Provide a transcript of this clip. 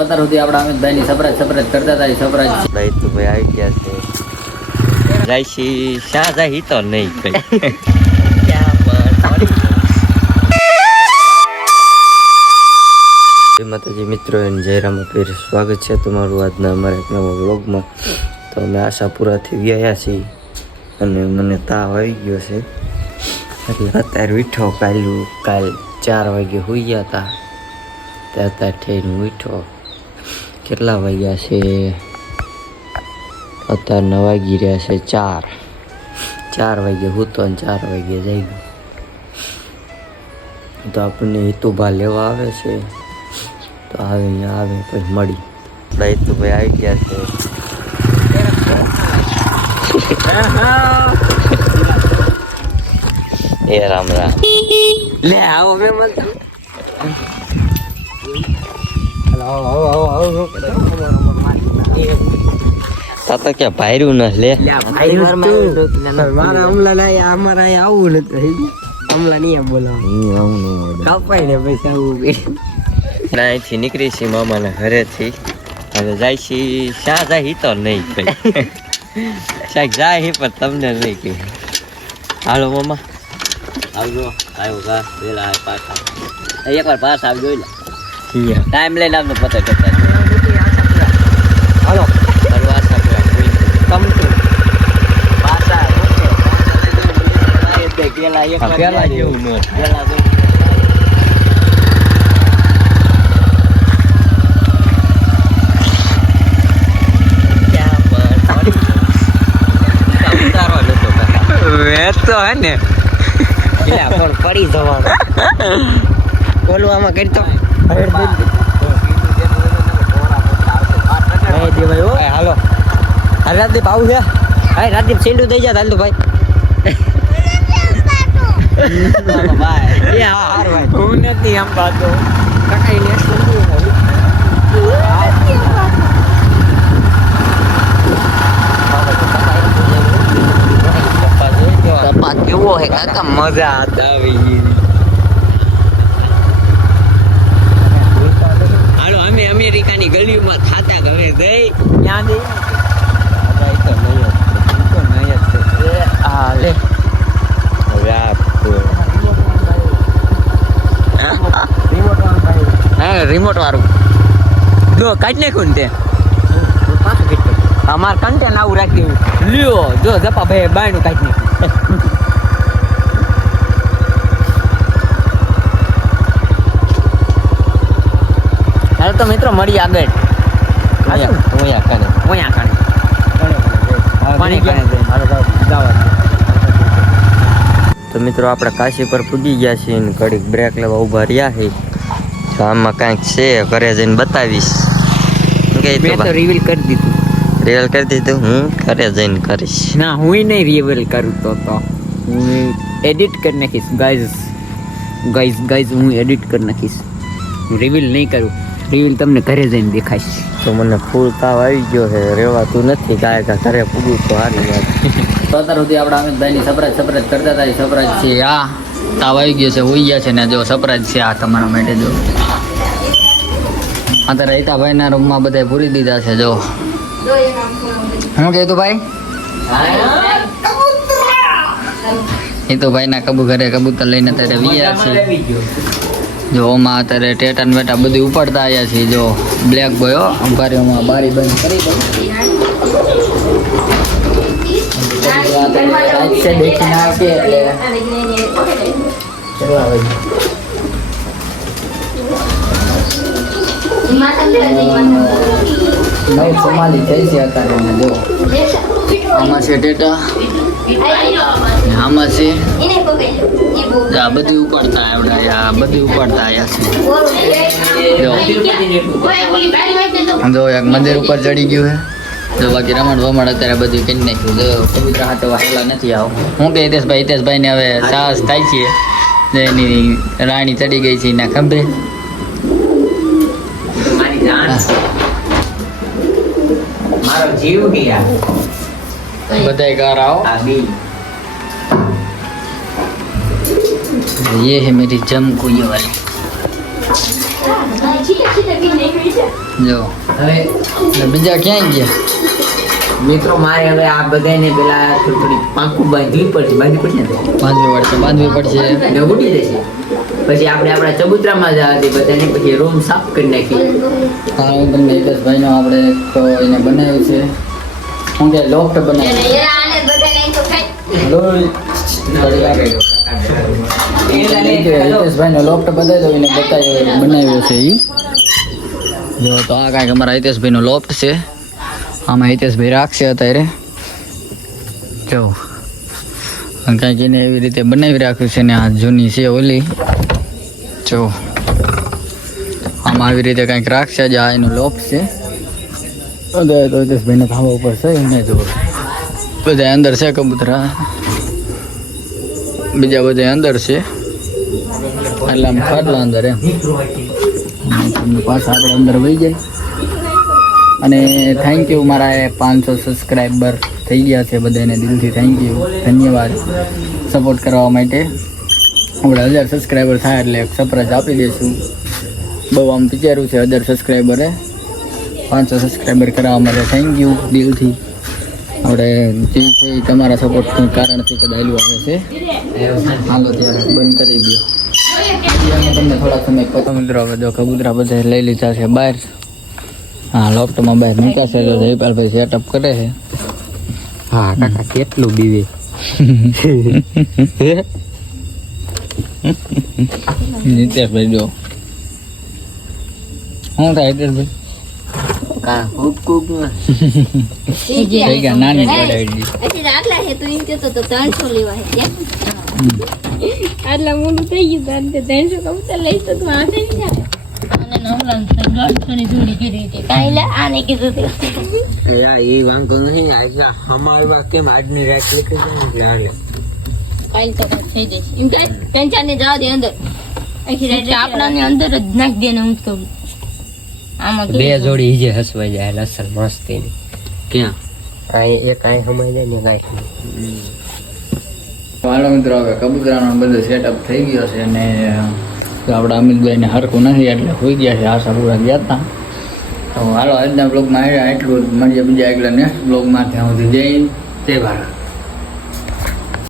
અત્યાર સુધી આપણા અમિતભાઈ ની સરપ્રાઈઝ કરતા હતા. સરપ્રાઈઝ ભાઈ તો ભાઈ આવી ગયા છે. જાયશી શા જાય તો નહીં કઈ માતાજી મિત્રો અને જય રામાપીર, સ્વાગત છે તમારું આજના અમારા એક નવા વ્લોગમાં. તો અમે આશાપુરા થી ગયા છીએ અને મને તાવ આવી ગયો છે એટલે અત્યારે ઉઠ્યો. કાલ 4 વાગે સુઈ ગયા હતા તે અત્યારે થઈને ઉઠ્યો. કેટલા વાગ્યા છે? અત્યારે 9 વાગી રહ્યા છે. 4 વાગે સૂતો અને 4 વાગે જઈ ગયો. તો આપણને હિતુભા લેવા આવે છે. તો અહીંયા આવે પછી મળી. હિતુભાઈ આવી ગયા છે. એ રામ રામ. લે આવો મેં તો ક્યાં ભાર્યું ન લે મારા હમલા ના અમારા અહીંયા આવું નથી. હમલા નહીં એમ બોલાવ કાપાઈ ને પૈસા આવું ના અહીંથી નીકળી છે મામાના ઘરેથી. હવે જાય છે શા જાય તો નહીં કઈ શાક જાય પણ તમને નહીં કહે. હાલો મામા આવજો. આવ્યો કા પેલા પાછા એકવાર પાછા આવજો. ટાઈમ લઈને આવજો પતા કરતા. હાલો પેલા જેવું ન તો હે ને પણ પડી જવાનું બોલું આમાં કરતો. હાલો રાજદીપ આવું છે. હા રાજદીપ સીંડું થઈ જાય હાલ તો ભાઈ. હું નથી આમ પાતો કેવો હે કાકા, મજા આવી. હાલો અમે અમેરિકાની ગલીઓમાં ખાતા ઘરે જઈ ત્યાં દઈ રિમોટ વાળું જો કાઢી નાખ્યું ને તે અમારે કન્ટેન આવું રાખી લ્યો. જો જપા ભાઈ બાયનું કાઢી નાખ્યું. હાલ તો મિત્રો મળી આગળ તો મિત્રો આપણે કાશી પર પૂગી ગયા છીએ ને ઘડીક બ્રેક લેવા ઉભા રહ્યા છે. તો આમાં કાંઈક છે, ઘરે જઈને બતાવીશ. રિવીલ કરી દીધું. રિયલ કરી દીધું. હું ઘરે જઈને કરીશ. ના હું નહીં રિવીલ કરું તો હું એડિટ કરી નાખીશ. ગાઈઝ હું એડિટ કરી નાખીશ. હું રિવીલ નહીં કરું. રિવીલ તમને ઘરે જઈને દેખાઈશ. તો મને ફૂલ તાવ આવી ગયો છે, રેવાતું નથી. કાંઈ ઘરે પૂગ્યું તો સારી વાત. તો અત્યાર સુધી આપણા અમિતભાઈ ની સરપ્રાઈઝ કરતા હતા. સરપ્રાઈઝ છે આ તાવ આવી ગયો છે, હોઈ ગયા છે ને જો સરપ્રાઈઝ છે આ તમારા માટે. જો અત્યારે હિતાભાઈ ના રૂમમાં બધા પૂરી દીધા છે. જો શું કહેતું ભાઈ? હિતુભાઈ ના ઘરે કબૂતર લઈને અત્યારે વિયા છે. જો ઓમાં અત્યારે ટેટા ને બેટા બધું ઉપાડતા આવ્યા છે. જો બ્લેક બોય અંબારીઓમાં બારી બંધ કરી દઉં. સંભાળી થઈ છે અત્યારે. જો આમાં છે ટેટા, આમાં છે આ બધું ઉપાડતા આવ્યા. બધું ઉપાડતા આવ્યા છે. જો એક મંદિર ઉપર ચડી ગયું છે. જો બાકી રમણ ભમણ અત્યારે બધું કરી નાખ્યું. જો કબૂતર હાથે વાહેલા નથી આવો. હું કે હિતેશભાઈ ને હવે સાહસ થાય છે. એની રાણી ચડી ગઈ છે એના ખંભે. મારો જીવ ગયા બધા ઘર आओ. ये है मेरी जम को ये वाली. જો હવે એટલે બીજા ક્યાંય ગયા? મિત્રો મારે હવે આ બધાને પેલા થોડી પાંખું બાંધવી પડશે ને બાંધવી પડશે ને ઉડી જશે. પછી આપણે આપણા ચબૂતરામાં જવાથી બધાને પછી રૂમ સાફ કરી નાખી. હા હું તમને હિતેશભાઈનો આપણે તો એને બનાવ્યું છે શું કે લોફ્ટ હિતેશભાઈનો લોફ્ટ બતાવી દો એને બનાવ્યો છે એ જો. તો આ કાંઈક અમારા હિતેશભાઈનો લોફ્ટ છે. આમાં હિતેશભાઈ રાખશે અત્યારે જો કાંઈક એને એવી રીતે બનાવી રાખ્યું છે ને આ જૂની છે ઓલી જો આમાં આવી રીતે કંઈક રાખશે જ. આ એનું લોફ્ટ છે. બધા તો હિતેશભાઈને ખાવા ઉપર છે એને જો બધા અંદર છે કબૂતરા બીજા બધા અંદર છે એટલે આમ ખાટલા અંદર એમ પાછા આપણે અંદર વહી જાય. અને થેન્ક યુ મારા 500 સબસ્ક્રાઈબર થઈ ગયા છે બધાને દિલથી થેન્ક યુ ધન્યવાદ સપોર્ટ કરવા માટે. આપણે 1000 સબસ્ક્રાઈબર થાય એટલે એક સરપ્રાઈઝ આપી દઈશું. બહુ આમ વિચાર્યું છે 1000 સબસ્ક્રાઈબરે 500 સબસ્ક્રાઈબર કરાવવા માટે થેન્ક યુ દિલથી. આપણે જે છે એ તમારા સપોર્ટનું કારણથી કદાયેલું આવે છે. હાલો ત્યારે બંધ કરી દો. તમને થોડા સમય પછી મિત્રો હવે જો કબૂતરા બધા લઈ લીધા છે બહાર. હા લોફ્ટમાં બહાર મૂક્યા છે તો જયપાલભાઈ સેટઅપ કરે છે. હા કાકા કેટલું બીવે. નીતેશભાઈ જો શું થાય હિતેશભાઈ? થઈ ગયા નાની પડાવી આટલા મોટું થઈ ગયું તો 300 કબૂતર લઈશ તો તું આને નહીં જાય. અને નવલાન 150 ની જોડી કરી છે કાઈ લે આને કીધું તે યાર એ વાંધો નહીં. આજના અમારવા કેમ આજની રાત લીધી છે એટલે હાલે. કાઈ તો થઈ જશે એમ કાઈ ટેન્શન ને જવા દે અંદર આખી રાત આપણાને અંદર જ નાખ દે ને હું તો આમાં બે જોડી ઈજે હસવાઈ જાય લસણ મસ્તી ની. ક્યાં એક આઈ હમાઈ જાય ને કાઈ. હાલો મિત્રો હવે કબૂતરાનો બધો સેટઅપ થઈ ગયો છે અને આપણા અમિતભાઈને હરખું નથી એટલે હોઈ ગયા છે. આશાપુરા ગયા હતા. તો હાલો આજના બ્લોગમાં આવ્યા એટલું મળીએ બીજા આગલા નેક્સ્ટ બ્લોગમાં. ત્યાં સુધી જય ભારત.